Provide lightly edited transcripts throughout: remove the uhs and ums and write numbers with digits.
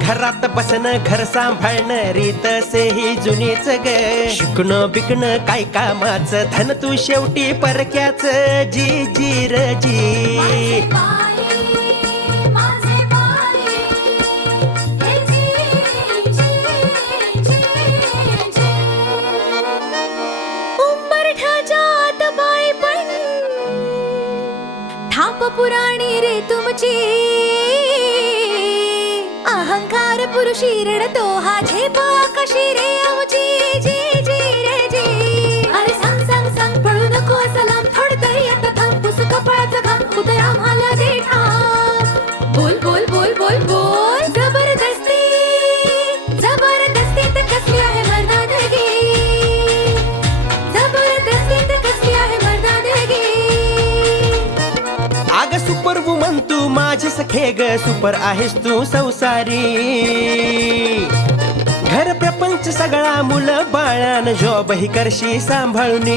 घरात बसणं घर सांभाळणं रीत से ही जुनीच ग शिकणं बिकणं काय कामाचं धन तू शेवटी परक्याच जी जी र जी थाप पुराणी रे तुमची अहंकार पुरुषी रडतो हा झेपा कशी रे आमची जी जी रे जी अरे सांग सांग सांग पळू नको सलाम थोड तरी आता थांब पुस कपाळाचा घाम उतर आम्हाला दे ठाम बोल बोल बोल बोल बोल जबरदस्ती जबरदस्ती तर कसली आहे मर्दानगी जबरदस्ती तर कसली आहे मर्दानगी अग सुपर वुमन तू माझी सखे ग सुपर आहेस तू संसारी घर प्रपंच सगळा मुलं बाळान जॉब ही करशी सांभाळूनी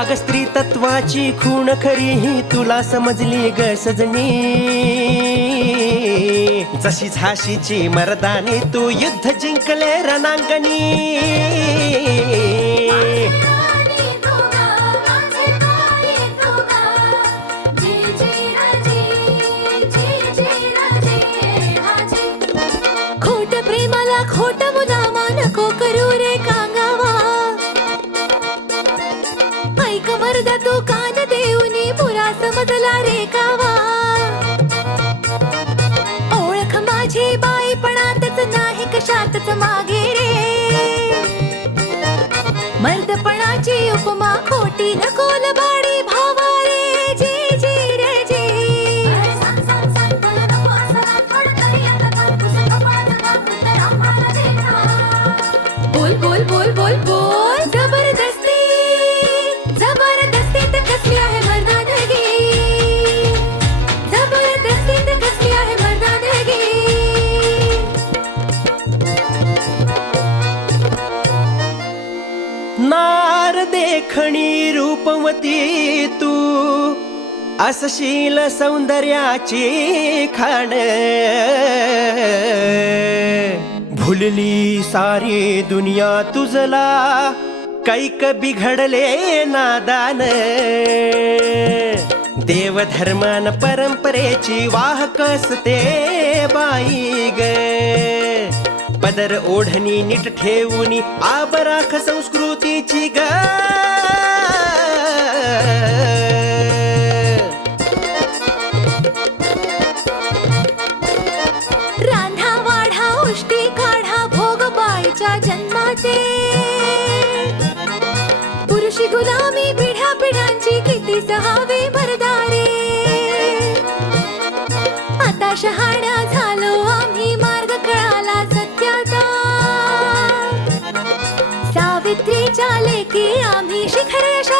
अग स्त्री तत्वाची खूण खरी ही तुला समजली ग सजनी जशी झाशीची मर्दानी तू युद्ध जिंकले रणांगणी खोट मुलामा नको करू रे कांगावा ऐक मर्दा तू कान देऊनी पुरा समजला रे कावा ओळख माझी बाईपणातच नाही कशातच मागे रे मर्दपणाची उपमा खोटी नको लबाडी भावा रे जी जी रे जी बोल बोल बोल बोल बोल जबरदस्ती जबरदस्ती तर कसली आहे मर्दानगी जबरदस्ती तर कसली आहे मर्दानगी नार देखणी रूपवती तू असशील सौंदर्याची खाण भुलली सारी दुनिया तुझला कैक बिघडले नादान देवधर्मान परंपरेची वाहकस ते बाई ग पदर ओढणी नीट ठेवून आबराख संस्कृतीची ग रांधा वाढा उष्टी काढा भोग बाईच्या जन्माचे पुरुषी गुलामी पिढ्या पिढ्यांची किती सहावी भरदारे आता शहाण्या झालो आम्ही मार्ग कळाला सत्याचा सावित्रीच्या लेकी आम्ही शिखर यशा